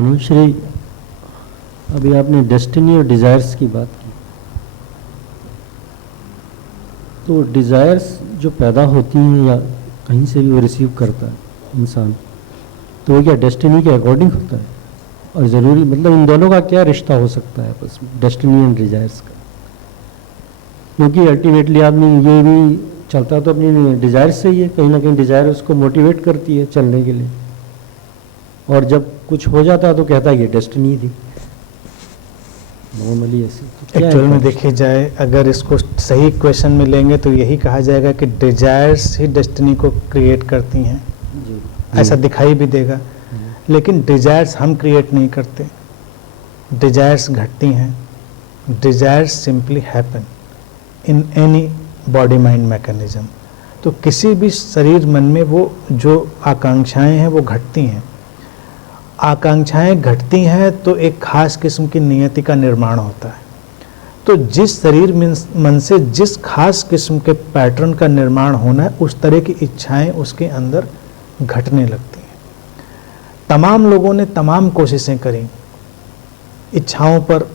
अनुश्री, अभी आपने डेस्टिनी और डिज़ायर्स की बात की, तो डिज़ायर्स जो पैदा होती हैं या कहीं से भी वो रिसीव करता है इंसान, तो वो क्या डेस्टिनी के अकॉर्डिंग होता है? और ज़रूरी मतलब इन दोनों का क्या रिश्ता हो सकता है आपस में, डेस्टिनी एंड डिज़ायर्स का? क्योंकि अल्टीमेटली आदमी ये भी चलता तो अपनी डिज़ायर से ही है, कहीं ना कहीं डिज़ायर उसको मोटिवेट करती है चलने के लिए, और जब कुछ हो जाता है तो कहता है ये डेस्टिनी थी। नॉर्मली ऐसे तो एक्चुअल में देखी जाए, अगर इसको सही क्वेश्चन में लेंगे तो यही कहा जाएगा कि डिजायर्स ही डेस्टिनी को क्रिएट करती हैं। जी, ऐसा दिखाई भी देगा, लेकिन डिजायर्स हम क्रिएट नहीं करते, डिजायर्स घटती हैं। Desires simply happen in any body mind mechanism. तो किसी भी शरीर मन में वो जो आकांक्षाएं हैं वो घटती हैं। आकांक्षाएं घटती हैं तो एक खास किस्म की नियति का निर्माण होता है। तो जिस शरीर मन से जिस खास किस्म के पैटर्न का निर्माण होना है, उस तरह की इच्छाएं उसके अंदर घटने लगती हैं। तमाम लोगों ने तमाम कोशिशें करी इच्छाओं पर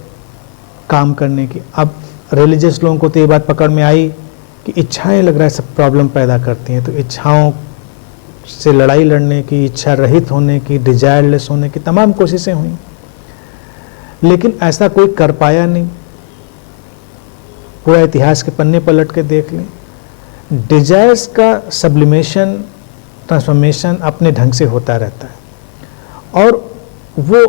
काम करने की। अब रिलीजियस लोगों को तो ये बात पकड़ में आई कि इच्छाएं लग रहा है सब प्रॉब्लम पैदा करती हैं, तो इच्छाओं से लड़ाई लड़ने की, इच्छा रहित होने की, डिजायरलेस होने की तमाम कोशिशें हुई, लेकिन ऐसा कोई कर पाया नहीं। पूरा इतिहास के पन्ने पलट के देख लें, डिजायर्स का सब्लिमेशन, ट्रांसफॉर्मेशन अपने ढंग से होता रहता है, और वो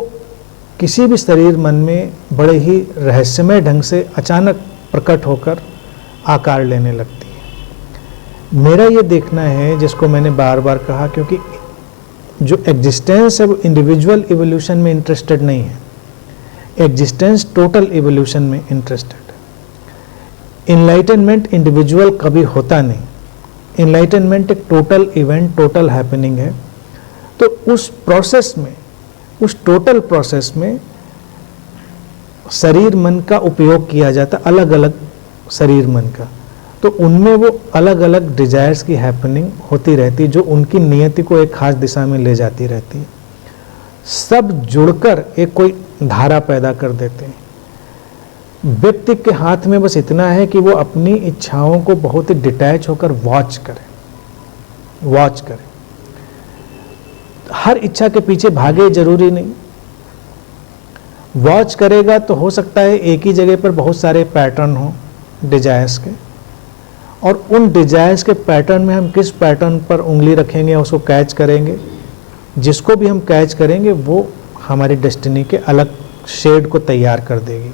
किसी भी शरीर मन में बड़े ही रहस्यमय ढंग से अचानक प्रकट होकर आकार लेने लगती है। मेरा ये देखना है, जिसको मैंने बार बार कहा, क्योंकि जो एग्जिस्टेंस है वो इंडिविजुअल इवोल्यूशन में इंटरेस्टेड नहीं है, एग्जिस्टेंस टोटल इवोल्यूशन में इंटरेस्टेड है। इनलाइटनमेंट इंडिविजुअल कभी होता नहीं, इनलाइटनमेंट एक टोटल इवेंट, टोटल हैपनिंग है। तो उस प्रोसेस में, उस टोटल प्रोसेस में शरीर मन का उपयोग किया जाता, अलग अलग शरीर मन का, तो उनमें वो अलग अलग डिजायर्स की हैपनिंग होती रहती, जो उनकी नियति को एक खास दिशा में ले जाती रहती है। सब जुड़कर एक कोई धारा पैदा कर देते हैं। व्यक्ति के हाथ में बस इतना है कि वो अपनी इच्छाओं को बहुत ही डिटैच होकर वॉच करे। हर इच्छा के पीछे भागे जरूरी नहीं, वॉच करेगा तो हो सकता है एक ही जगह पर बहुत सारे पैटर्न हो डिजायर्स के, और उन डिजायर्स के पैटर्न में हम किस पैटर्न पर उंगली रखेंगे, उसको कैच करेंगे। जिसको भी हम कैच करेंगे वो हमारी डेस्टिनी के अलग शेड को तैयार कर देगी।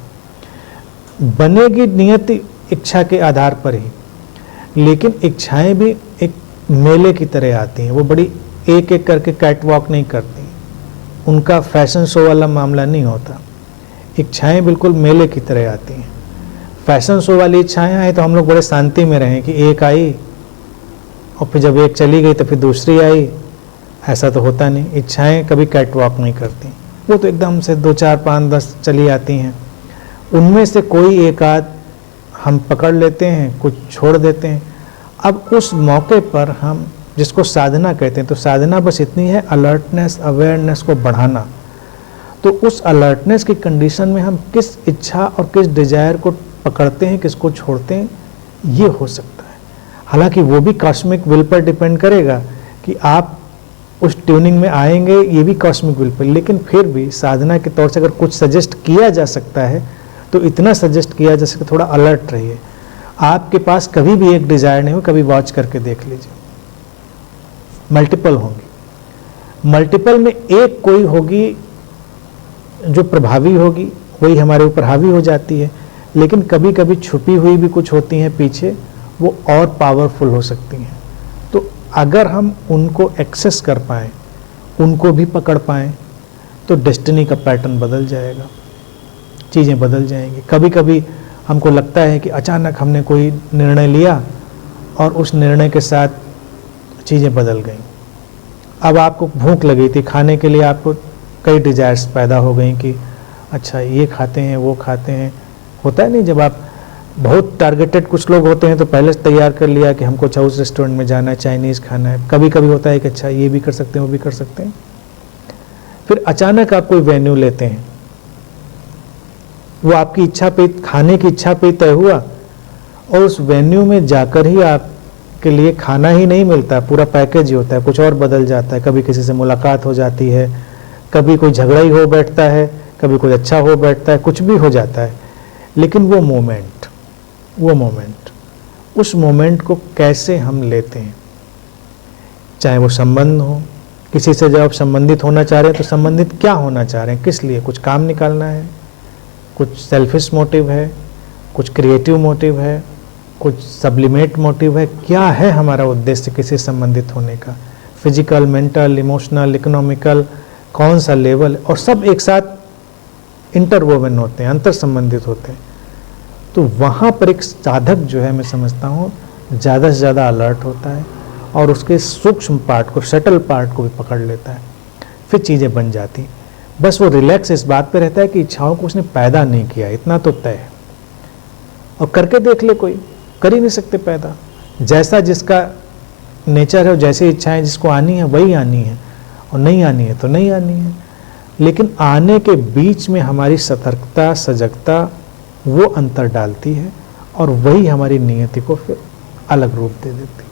बनेगी नियति इच्छा के आधार पर ही, लेकिन इच्छाएं भी एक मेले की तरह आती हैं। वो बड़ी एक एक करके कैट वॉक नहीं करती, उनका फैशन शो वाला मामला नहीं होता। इच्छाएं बिल्कुल मेले की तरह आती हैं। फैशन शो वाली इच्छाएं आए तो हम लोग बड़े शांति में रहें कि एक आई और फिर जब एक चली गई तो फिर दूसरी आई, ऐसा तो होता नहीं। इच्छाएं कभी कैट वॉक नहीं करती, वो तो एकदम से 2 4 5 10 चली आती हैं। उनमें से कोई एक आध हम पकड़ लेते हैं, कुछ छोड़ देते हैं। अब उस मौके पर हम, जिसको साधना कहते हैं, तो साधना बस इतनी है, अलर्टनेस, अवेयरनेस को बढ़ाना। तो उस अलर्टनेस की कंडीशन में हम किस इच्छा और किस डिजायर को पकड़ते हैं, किसको छोड़ते हैं, ये हो सकता है। हालांकि वो भी कॉस्मिक विल पर डिपेंड करेगा कि आप उस ट्यूनिंग में आएंगे, ये भी कॉस्मिक विल पर। लेकिन फिर भी साधना के तौर से अगर कुछ सजेस्ट किया जा सकता है तो इतना सजेस्ट किया जा सकता, थोड़ा अलर्ट रहिए। आपके पास कभी भी एक डिजायर नहीं हो, कभी वॉच करके देख लीजिए, मल्टीपल होंगी। मल्टीपल में एक कोई होगी जो प्रभावी होगी, वही हमारे ऊपर हावी हो जाती है। लेकिन कभी कभी छुपी हुई भी कुछ होती हैं पीछे, वो और पावरफुल हो सकती हैं। तो अगर हम उनको एक्सेस कर पाएँ, उनको भी पकड़ पाएँ, तो डेस्टिनी का पैटर्न बदल जाएगा, चीज़ें बदल जाएंगी। कभी कभी हमको लगता है कि अचानक हमने कोई निर्णय लिया और उस निर्णय के साथ चीज़ें बदल गईं। अब आपको भूख लगी थी खाने के लिए, आपको कई डिजायर्स पैदा हो गई कि अच्छा ये खाते हैं, वो खाते हैं। होता है नहीं, जब आप बहुत टारगेटेड, कुछ लोग होते हैं तो पहले से तैयार कर लिया कि हमको अच्छा उस रेस्टोरेंट में जाना है, चाइनीज़ खाना है। कभी कभी होता है कि अच्छा ये भी कर सकते हैं, वो भी कर सकते हैं। फिर अचानक आप कोई वेन्यू लेते हैं, वो आपकी इच्छा पे, खाने की इच्छा पे तय हुआ, और उस वेन्यू में जाकर ही आपके लिए खाना ही नहीं मिलता, पूरा पैकेज ही होता है, कुछ और बदल जाता है। कभी किसी से मुलाकात हो जाती है, कभी कोई झगड़ा ही हो बैठता है, कभी कुछ अच्छा हो बैठता है, कुछ भी हो जाता है। लेकिन वो मोमेंट, उस मोमेंट को कैसे हम लेते हैं, चाहे वो संबंध हो, किसी से जब आप संबंधित होना चाह रहे हैं तो संबंधित क्या होना चाह रहे हैं, किस लिए, कुछ काम निकालना है, कुछ सेल्फिश मोटिव है, कुछ क्रिएटिव मोटिव है, कुछ सब्लिमेट मोटिव है, क्या है हमारा उद्देश्य किसी संबंधित होने का, फिजिकल, मेंटल, इमोशनल, इकोनॉमिकल, कौन सा लेवल, और सब एक साथ इंटरवोवन होते हैं, अंतर संबंधित होते हैं। तो वहाँ पर एक साधक जो है, मैं समझता हूँ ज़्यादा से ज़्यादा अलर्ट होता है और उसके सूक्ष्म पार्ट को, सटल पार्ट को भी पकड़ लेता है, फिर चीज़ें बन जाती। बस वो रिलैक्स इस बात पे रहता है कि इच्छाओं को उसने पैदा नहीं किया, इतना तो तय है। और करके देख ले, कोई कर ही नहीं सकते पैदा, जैसा जिसका नेचर है और जैसी इच्छाएं जिसको आनी है वही आनी है, और नहीं आनी है तो नहीं आनी है। लेकिन आने के बीच में हमारी सतर्कता, सजगता वो अंतर डालती है, और वही हमारी नियति को फिर अलग रूप दे देती है।